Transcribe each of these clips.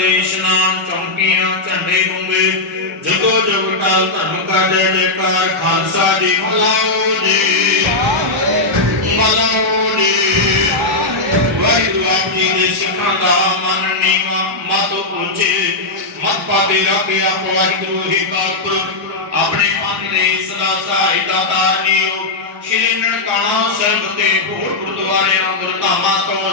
ਦੇ ਇਸ਼ਨਾਨ ਚੌਂਕੀਆਂ, ਝੰਡੇ ਗੁੰਗੇ ਜਗੋ ਜਗਟਾਲ ਧਰਮ ਕਾ ਜੈ ਜੈਕਾਰ, ਖਾਲਸਾ ਜੀ ਮਲਾਓ ਜੀ। ਮਲਾਓ ਜੀ। ਵਾਹਿਗੁਰੂ ਆਪ ਜੀ ਦੇ ਸਿੱਖਾਂ ਦਾ ਮਨ ਨੀਵਾ, ਮਤ ਉੱਚੇ, ਮਤ ਪਾਦੇ ਰੱਖੇ ਵਾਹਿਗੁਰੂ ਹੀ ਕਾਪੁਰ ਆਪਣੇ ਪੰਨ ਦੇ ਸਦਾ ਸਹਾਇਤਾ ਤਾਰਨੀਓ ਸ਼੍ਰੀ ਨਨਕਾਣਾ ਸਾਹਿਬ ਤੇ ਹੋਰ ਗੁਰਦੁਆਰਿਆਂ, ਗੁਰਧਾਮਾਂ ਤੋਂ,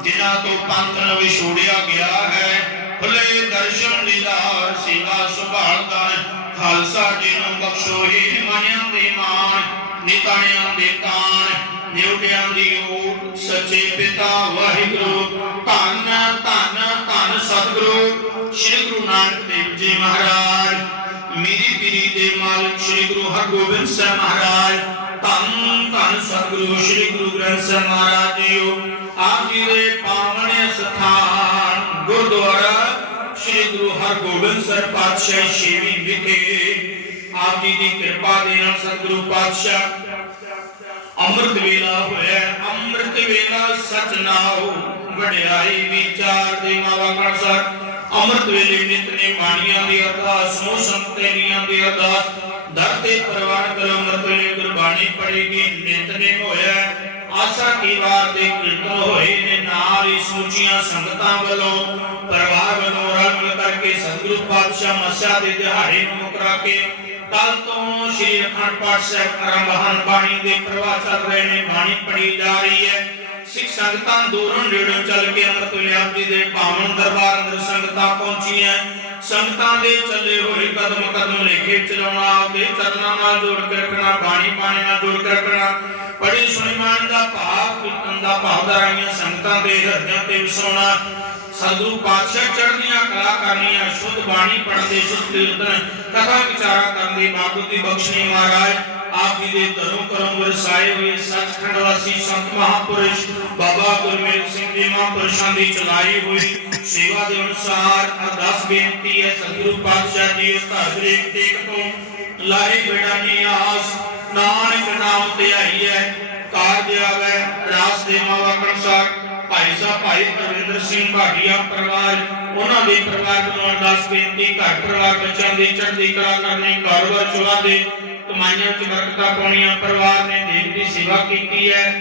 ਜਿਨ੍ਹਾਂ ਤੋਂ ਪੰਥ ਨੂੰ ਵਿਛੋੜਿਆ ਗਿਆ ਹੈ ਖੁੱਲੇ ਦਰਸ਼ਨ ਦੀਦਾਰ ਸੇਵਾ ਸੁਭਾਲਦਾ ਖਾਲਸਾ ਜੀ ਨੂੰ ਬਖਸ਼ੋ ਹੀ ਮਨਿਆਂ ਦੇ ਮਾਣ, ਨਿਤਾਣਿਆਂ ਦੇ ਤਾਣ, ਨਿਉਟਿਆਂ ਦੀ ਓਟ, ਸੱਚੇ ਪਿਤਾ ਵਾਹਿਗੁਰੂ। ਧੰਨ ਧੰਨ ਧੰਨ ਸਤਿਗੁਰੂ, ਸ੍ਰੀ ਗੁਰੂ ਨਾਨਕ ਦੇਵ ਜੀ ਮਹਾਰਾਜ। ਮੇਰੀ ਪੀਰੀ ਦੇ ਮਾਲਕ ਸ੍ਰੀ ਗੁਰੂ ਹਰਗੋਬਿੰਦ ਸਾਹਿਬ ਮਹਾਰਾਜ। ਧੰਨ ਧੰਨ ਸਤਿਗੁਰੂ, ਸ੍ਰੀ ਗੁਰੂ ਗ੍ਰੰਥ ਸਾਹਿਬ ਮਹਾਰਾਜ ਜੀਓ। ਆਪ ਜੀ ਦੇ ਪਾਵਨ ਸ੍ਰੀ ਗੁਰੂ ਪਾਤਸ਼ਾਹ ਛੇਵੀਂ ਵਿਖੇ ਆਪ ਜੀ ਦੀ ਕਿਰਪਾ ਦੇ ਨਾਲ ਸਤਿਗੁਰੂ ਪਾਤਸ਼ਾਹ ਅੰਮ੍ਰਿਤ ਵੇਲਾ ਹੋਇਆ, ਅੰਮ੍ਰਿਤ ਵੇਲਾ ਸਚ ਵਡਿਆਈ ਵਿਚਾਰ ਦੇ ਮਾਵਾ ਕਣਸਰ ਅੰਮ੍ਰਿਤ ਵੇਲੇ ਨਿਤ ਬਾਣੀਆਂ ਦੀ ਅਰਦਾਸ ਸਮੂਹ ਸੰਗਤਾਂ ਦੀ ਅਰਦਾਸ, ਦਰ ਤੇ ਪ੍ਰਵਾਨ ਕਰੋ, ਅੰਮ੍ਰਿਤ ਵੇਲੇ ਗੁਰਬਾਣੀ ਪੜੇਗੀ ਨਿਤ ਹੋਇਆ। ਆਸਾ ਕੀ ਵਾਰ ਦੇ ਕੀਰਤਨ ਹੋਏ ਨੇ ਨਾਲ ਸੰਗਤਾਂ ਵੱਲੋਂ ਪਰਿਵਾਰ ਵੱਲੋਂ ਰਲ ਮਿਲ ਕਰਕੇ ਸਤਿਗੁਰੂ ਪਾਤਸ਼ਾਹ ਮੱਸਿਆ ਦੇ ਦਿਹਾੜੇ ਨੂੰ ਮੁਕਰਾ ਕੇ ਕੱਲ ਤੋਂ ਸ਼੍ਰੀ ਅਖੰਡ ਪਾਠ ਸਾਹਿਬ ਆਰੰਭ ਹਨ ਬਾਣੀ ਦੇ ਪ੍ਰਵਾਹ ਚੱਲ ਰਹੇ ਨੇ, ਬਾਣੀ ਪੜੀ ਜਾ ਰਹੀ ਹੈ। ਸਿੱਖ ਸੰਗਤਾਂ ਦੂਰੋਂ ਨੇੜੋਂ ਚੱਲ ਕੇ ਅੰਮ੍ਰਿਤ ਵੇਲੇ ਜੀ ਦੇ ਪਾਵਨ ਦਰਬਾਰ ਅੰਦਰ ਸੰਗਤਾਂ ਪਹੁੰਚੀਆਂ। ਸੰਗਤਾਂ ਦੇ ਚੱਲੇ ਹੋਏ ਕਦਮ ਕਦਮ ਲੇਖੇ ਚਲਾਉਣਾ, ਆਪਦੇ ਚਰਨਾਂ ਨਾਲ ਜੋੜ ਕੇ ਰੱਖਣਾ ਬਾਣੀ ਬਾਣੀ ਨਾਲ ਜੋੜ ਕੇ ਰੱਖਣਾ ਬੜੀ ਸੁਣੀ ਬਾਣੀ ਦਾ ਭਾਵ, ਕੀਰਤਨ ਦਾ ਭਾਵ ਦਰਾਈਆਂ ਸੰਗਤਾਂ ਦੇ ਹਿਰਦਿਆਂ ਤੇ ਵਸਾਉਣਾ ਸਤਿਗੁਰੂ ਪਾਤਸ਼ਾਹ ਚੜ੍ਹਦੀਆਂ ਕਲਾ ਕਰਨੀਆਂ, ਸ਼ੁੱਧ ਬਾਣੀ ਪੜ੍ਹਨ ਦੇ ਸ਼ੁੱਧ ਕੀਰਤਨ, ਕਥਾ ਵਿਚਾਰਾ ਕਰਨ ਦੀ ਬਾਬੂ ਦੀ ਬਖਸ਼ਣੀ ਮਹਾਰਾਜ। ਆਪ ਜੀ ਦੇ ਧਰਮ ਕਰਮ ਵਰਸਾਏ ਹੋਏ ਸੱਚਖੰਡ ਵਾਸੀ ਸੰਤ ਮਹਾਪੁਰਸ਼, ਬਾਬਾ ਗੁਰਮੇਲ ਸਿੰਘ ਜੀ ਮਹਾਪੁਰਸ਼ਾਂ ਦੀ ਚਲਾਈ ਹੋਈ ਸੇਵਾ ਦੇ ਅਨੁਸਾਰ ਅਰਦਾਸ ਬੇਨਤੀ ਹੈ, ਸਤਿਗੁਰੂ ਪਾਤਸ਼ਾਹ ਜੀ ਉਸ ਧਰ ਦੇ ਟੇਕ ਤੋਂ। ਲਾਏ ਬੇੜਾ ਦੀ ਆਸ ਨਾਨਕ ਨਾਮ ਤੇ ਆਈ ਹੈ ਕਾਰਜ ਆਵੇ, ਰਾਸ ਦੇ ਮਾਵਾ ਅਨੁਸਾਰ ਭਾਈ ਸਾਹਿਬ, ਭਾਈ ਪ੍ਰਵਿੰਦਰ ਸਿੰਘ ਭਾਟੀਆ ਪਰਿਵਾਰ, ਉਹਨਾਂ ਦੇ ਪਰਿਵਾਰ ਨੂੰ ਅਰਦਾਸ ਬੇਨਤੀ, ਘਰ ਪਰਿਵਾਰ ਬੱਚਿਆਂ ਦੀ ਚੜ੍ਹਦੀ ਕਲਾ ਕਰਨੀ, ਕਾਰੋਬਾਰ ਚੁਲਾ ਦੇ ਕਮਾਈਆਂ ਚ ਬਰਕਤਾਂ ਪਾਉਣੀਆਂ, ਪਰਿਵਾਰ ਨੇ ਦੇਵ ਦੀ ਸੇਵਾ ਕੀਤੀ ਹੈ।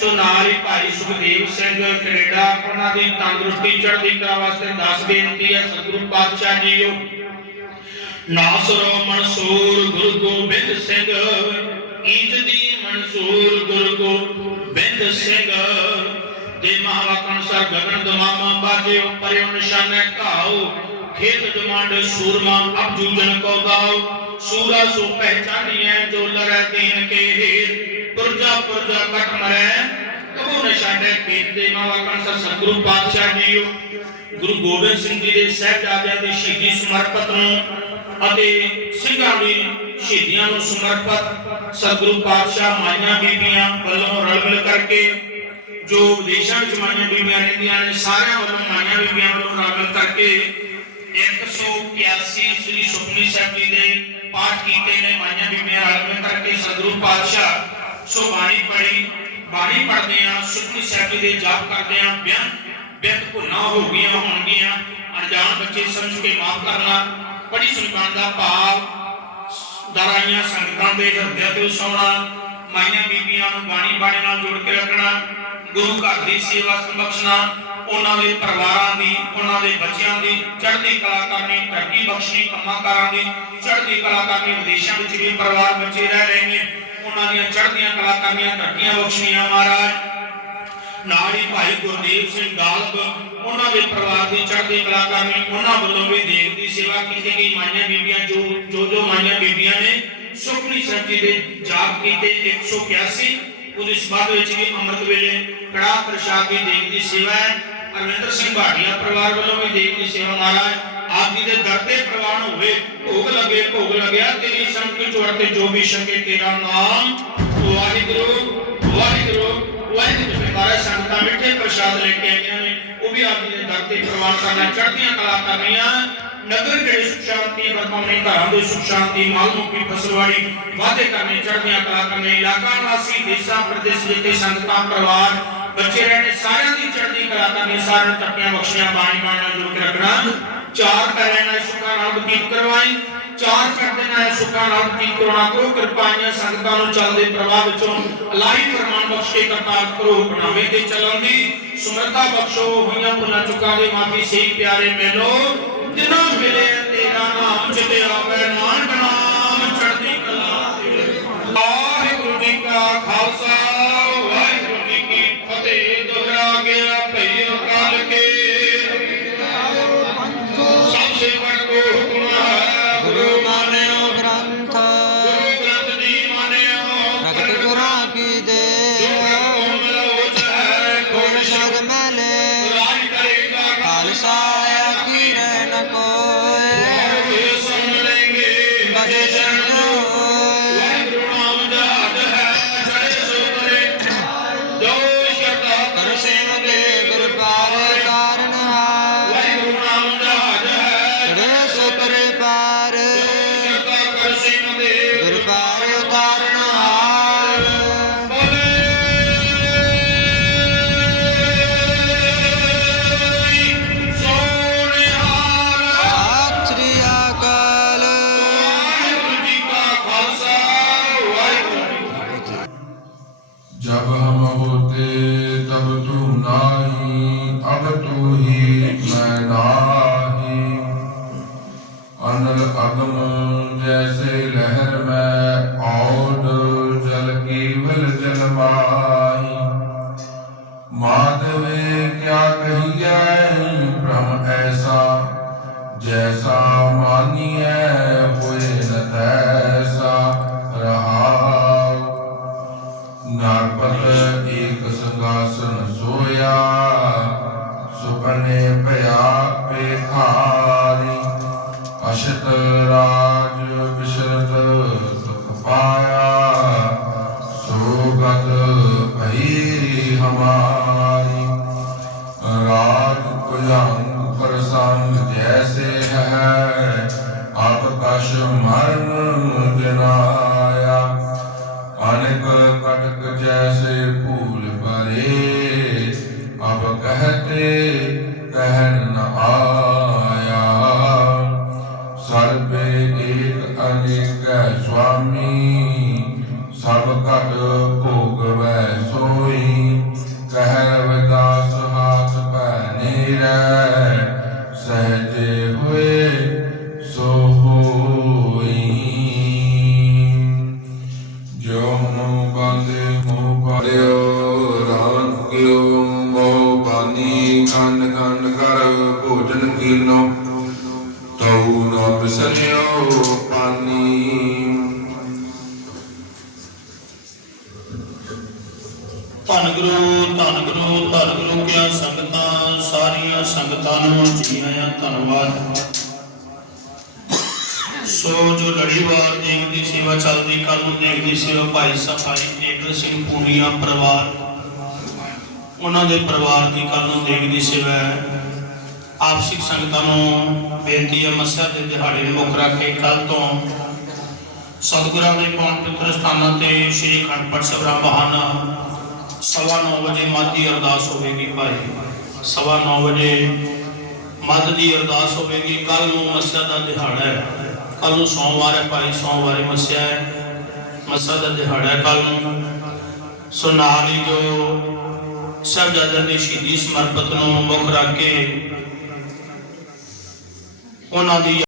ਸੋ ਨਾਲ ਹੀ ਭਾਈ ਸੁਖਦੇਵ ਸਿੰਘ ਕੈਨੇਡਾ, ਉਹਨਾਂ ਦੀ ਤੰਦਰੁਸਤੀ ਚੜ੍ਹਦੀ ਕਲਾ ਵਾਸਤੇ ਅਰਦਾਸ ਬੇਨਤੀ ਹੈ, ਸਤਿਗੁਰੂ ਪਾਤਸ਼ਾਹ ਜੀਓ। ਨਾਸਰੋ ਮਨਸੂਰ ਗੁਰੂ ਗੋਬਿੰਦ ਸਿੰਘ। ਇੰਜ ਦੀ ਮਨਸੂਰ ਗੁਰੂ ਗੋਬਿੰਦ ਸਿੰਘ ਦੇ ਮਹਾਵਾਕਣ ਸਰ ਗਗਨ ਦਮਾਮਾ ਬਾਜੇ ਉਪਰਿ ਨਿਸ਼ਾਨੇ ਘਾਉ ਖੇਤ ਜਮਾਂਡ ਸੂਰਮਾ ਅਬ ਕੋ ਦਾਉ ਸੂਰਾ ਸੋ ਪਹਿਚਾਨੀਐ, ਜੋ ਲਰੈ ਦੀਨ ਕੇ ਹੇਤ, ਪੁਰਜਾ ਪੁਰਜਾ ਕਟ ਮਰੈ। ਕਬੂ ਨ ਖੇਤ ਦੇ ਮਹਾਵਾਕਣ ਸਰ ਸਤਿਗੁਰੂ ਪਾਤਸ਼ਾਹ ਜੀਓ। ਗੁਰੂ ਗੋਬਿੰਦ ਸਿੰਘ ਜੀ ਦੇ ਸਹਿਬਜ਼ਾਦਿਆਂ ਦੀ ਸ਼ਹੀਦੀ ਸਮਰਪਤ ਨੂੰ ਅਤੇ ਸਿੰਘਾਂ ਦੀ ਸ਼ਹੀਦੀਆਂ ਨੂੰ ਸਮਰਪਿਤ ਸਤਿਗੁਰੂ ਪਾਤਸ਼ਾਹ ਮਾਈਆਂ ਬੀਬੀਆਂ ਵੱਲੋਂ ਰਲ ਮਿਲ ਕਰਕੇ, ਜੋ ਵਿਦੇਸ਼ਾਂ ਵਿੱਚ ਮਾਈਆਂ ਬੀਬੀਆਂ ਰਹਿੰਦੀਆਂ ਨੇ, ਸਾਰਿਆਂ ਵੱਲੋਂ ਮਾਈਆਂ ਬੀਬੀਆਂ ਵੱਲੋਂ ਰਲ ਮਿਲ ਕਰਕੇ 181 ਸ੍ਰੀ ਸੁਖਮਨੀ ਸਾਹਿਬ ਜੀ ਦੇ ਪਾਠ ਕੀਤੇ ਨੇ, ਮਾਈਆਂ ਬੀਬੀਆਂ ਰਲ ਮਿਲ ਕਰਕੇ ਸਤਿਗੁਰੂ ਪਾਤਸ਼ਾਹ ਸੋ ਬਾਣੀ ਪੜੀ ਬਾਣੀ ਪੜਦੇ ਆ ਸੁਖਮਨੀ ਸਾਹਿਬ ਜੀ ਦੇ ਜਾਪ ਕਰਦੇ ਆ ਬਿਆਨ ਬਿਆਨ ਭੁੱਲਾਂ ਹੋ ਗਈਆਂ ਹੋਣਗੀਆਂ, ਅਣਜਾਣ ਬੱਚੇ ਸਮਝ ਕੇ ਮਾਫ ਕਰਨਾ ਬੜੀ ਸੁਣਾਉਣ ਦਾ ਭਾਵ ਦਰਾਈਆਂ ਸੰਗਤਾਂ ਦੇ ਹਿਰਦਿਆਂ ਤੇ ਸੌਣਾ ਮਾਈਆਂ ਬੀਬੀਆਂ ਨੂੰ ਬਾਣੀ ਬਾਣੀ ਨਾਲ ਜੋੜ ਕੇ ਰੱਖਣਾ, ਗੁਰੂ ਘਰ ਦੀ ਸੇਵਾ ਸੰਬਖਸ਼ਣਾ, ਉਹਨਾਂ ਦੇ ਪਰਿਵਾਰਾਂ ਦੀ, ਉਹਨਾਂ ਦੇ ਬੱਚਿਆਂ ਦੀ, ਚੜ੍ਹਦੀ ਕਲਾ ਕਰਨੀ, ਤਰੱਕੀ ਬਖਸ਼ਣੀ, ਕੰਮਾਂਕਾਰਾਂ ਦੀ, ਚੜ੍ਹਦੀ ਕਲਾ ਕਰਨੀ, ਵਿਦੇਸ਼ਾਂ ਵਿੱਚ ਵੀ ਪਰਿਵਾਰ ਬੱਚੇ ਰਹਿ ਰਹੇ ਨੇ, ਉਹਨਾਂ ਦੀਆਂ ਚੜ੍ਹਦੀਆਂ ਕਲਾ ਕਰਨੀਆਂ, ਤਰੱਕੀਆਂ ਬਖਸ਼ਣੀਆਂ ਮਹਾਰਾਜ। ਨਾਲ ਹੀ ਭਾਈ ਗੁਰਦੇਵ ਸਿੰਘ ਗਾਲਬ, ਉਹਨਾਂ ਦੇ ਪਰਿਵਾਰ ਦੀ ਚੜ੍ਹਦੀ ਕਲਾ ਕਰਨੀ ਉਹਨਾਂ ਵੱਲੋਂ ਵੀ ਦੇਵ ਦੀ ਸੇਵਾ ਕੀਤੀ ਗਈ। ਮਾਈਆਂ ਬੀਬੀਆਂ ਜੋ ਜੋ ਜੋ ਮਾਈਆਂ ਬੀਬੀਆਂ ਨੇ ਸੁਖਨੀ ਸਾਹਿਬ ਦੇ ਜਾਪ ਕੀਤੇ 181 ਉਹਦੇ ਸਬੰਧ ਵਿੱਚ ਵੀ ਅੰਮ੍ਰਿਤ ਵੇਲੇ ਕੜਾ ਪ੍ਰਸ਼ਾਦ ਦੀ ਦੇਵ ਦੀ ਸੇਵਾ ਹੈ। ਅਰਵਿੰਦਰ ਸਿੰਘ ਭਾਟੀਆ ਪਰਿਵਾਰ ਵੱਲੋਂ ਵੀ ਦੇਵ ਦੀ ਸੇਵਾ ਮਹਾਰਾਜ, ਆਪ ਜੀ ਦੇ ਦਰ ਤੇ ਪ੍ਰਵਾਨ ਹੋਵੇ ਭੋਗ ਲੱਗੇ, ਭੋਗ ਲੱਗਿਆ। ਤੇਰੀ ਸੰਗਤ ਜੋੜ ਕੇ ਜੋ ਵੀ ਸੰਗੇ ਤੇਰਾ ਨਾਮ ਵਾਹਿਗੁਰੂ ਵਾਹਿਗੁਰੂ ਵਾਹਿਗੁਰੂ ਜੀ ਮਹਾਰਾਜ ਸੰਗਤਾਂ ਮਿੱਠੇ ਪ੍ਰਸ਼ਾਦ ਲੈ ਕੇ ਆਈਆਂ ਨੇ। ਉਹ ਵੀ ਆਪ ਜੀ ਦੇ ਦਰ ਤੇ ਪ੍ਰਵਾਨ ਕਰਨਾ ਚੜ੍ਹਦੀਆਂ ਕਲਾ ਕਰਨੀਆਂ ਨਗਰ ਦੇ ਸੁਖ ਸ਼ਾਂਤੀ ਵਰਤਾਉਣੀ ਘਰਾਂ ਦੇ ਸੁਖ ਸ਼ਾਂਤੀ, ਮਾਲ ਮੁਕੀ ਫਸਲਵਾੜੀ ਵਾਅਦੇ ਕਰਨੇ ਚੜ੍ਹਦੀਆਂ ਕਲਾ ਕਰਨੇ। ਇਲਾਕਾ ਨਿਵਾਸੀ ਦੇਸ਼ਾਂ, ਪ੍ਰਦੇਸ਼ ਜਿੱਤੇ ਸੰਗਤਾਂ, ਪਰਿਵਾਰ, ਬੱਚੇ ਰਹਿਣੇ ਸਾਰਿਆਂ ਦੀ ਚੜ੍ਹਦੀ ਕਲਾ ਕਰਨੀ, ਸਾਰਿਆਂ ਨੂੰ ਤੱਕੀਆਂ ਬਖਸ਼ੀਆਂ ਬਾਣੀ ਬਾਣੀ ਨਾਲ ਜੁੜ ਕੇ ਰੱਖਣਾ। ਚਾਰ ਪੈਰਾਂ ਨਾਲ ਸੁੱਖਾਂ ਨਾਲ ਬਤੀਤ ਕਰਵਾਈ। ਚਾਰ ਕਰਦੇ ਨਾਲ ਸੁੱਖਾਂ ਨਾਲ ਬਤੀਤ ਕਰਾਉਣਾ ਕਰੋ ਕਿਰਪਾਈਆਂ ਸੰਗਤਾਂ ਨੂੰ ਚੱਲਦੇ ਪ੍ਰਵਾਹ ਵਿੱਚੋਂ ਅਲਾਈ ਫਰਮਾਨ ਬਖਸ਼ੇ ਕਰਤਾ ਕਰੋ ਬਣਾਵੇ ਤੇ ਚੱਲਣ ਦੀ ਸੁਮਰਤਾ ਬਖਸ਼ੋ, ਹੋਈਆਂ ਭੁੱਲਾਂ ਚੁੱਕਾਂ ਦੇ ਮਾਫੀ ਸਹੀ ਪਿਆਰੇ ਮੇਲੋ, ਜਿਨ੍ਹਾਂ ਮਿਲੇ ਤੇਰਾ ਨਾਮ ਚਿਤੇ ਆਵੇ, ਨਾਨਕ ਨਾਮ ਚੜ੍ਹਦੀ ਕਲਾ ਤੇਰੇ ਵਾਹਿਗੁਰੂ ਜੀ ਕਾ ਖਾਲਸਾ अनल अगम जैसे लहर में औड जल केवल जल माही माधवे क्या कहिए भ्रम ऐसा जैसा मानिए Oh, God. ਦੀਆਂ ਸੰਗਤਾਂ, ਸਾਰੀਆਂ ਸੰਗਤਾਂ ਨੂੰ ਜੀ ਆਇਆਂ ਧੰਨਵਾਦ। ਸੋ ਜੋ ਲੜੀਵਾਰ ਦੇਖ ਦੀ ਸੇਵਾ ਚੱਲਦੀ ਕੱਲ ਨੂੰ ਦੇਖ ਦੀ ਸੇਵਾ ਭਾਈ ਸਫ਼ਾਈ ਏਕਰ ਸਿੰਘ ਪੂਰੀਆਂ ਪਰਿਵਾਰ। ਉਹਨਾਂ ਦੇ ਪਰਿਵਾਰ ਦੀ ਕੱਲ ਨੂੰ ਦੇਖ ਦੀ ਸੇਵਾ ਆਪਸੀ ਸੰਗਤਾਂ ਨੂੰ ਬੇਨਤੀ ਹੈ ਮਸਿਆ ਦੇ ਦਿਹਾੜੇ ਨੂੰ ਮੁੱਖ ਰੱਖ ਕੇ ਕੱਲ ਤੋਂ ਸਤਿਗੁਰਾਂ ਦੇ ਪਵਿੱਤਰ ਸਥਾਨਾਂ ਤੇ ਸ਼੍ਰੀ ਖੰਡਪੜ ਸਾਹਿਬ ਰਾਮਹਾਨਾ ਸਵਾ 9:30 ਵਜੇ ਮੱਧ ਦੀ ਅਰਦਾਸ ਹੋਵੇਗੀ ਭਾਈ। ਸਵਾ 9:30 ਵਜੇ ਮੱਧ ਦੀ ਅਰਦਾਸ ਹੋਵੇਗੀ। ਕੱਲ ਨੂੰ ਮਸਿਆ ਦਾ ਦਿਹਾੜਾ ਹੈ। ਕੱਲ ਨੂੰ ਸੋਮਵਾਰ ਹੈ ਭਾਈ, ਸੋਮਵਾਰ ਮਸਿਆ ਹੈ। ਮਸਿਆ ਦਾ ਦਿਹਾੜਾ ਹੈ ਕੱਲ ਨੂੰ। ਸੋ ਨਾਲ ਹੀ ਜੋ ਸਰਦਾਰ ਦੇ ਸ਼ਹੀਦੀ ਸਮਰਪਤ ਨੂੰ ਮੁੱਖ ਰੱਖ ਕੇ ਉਹਨਾਂ ਦੀ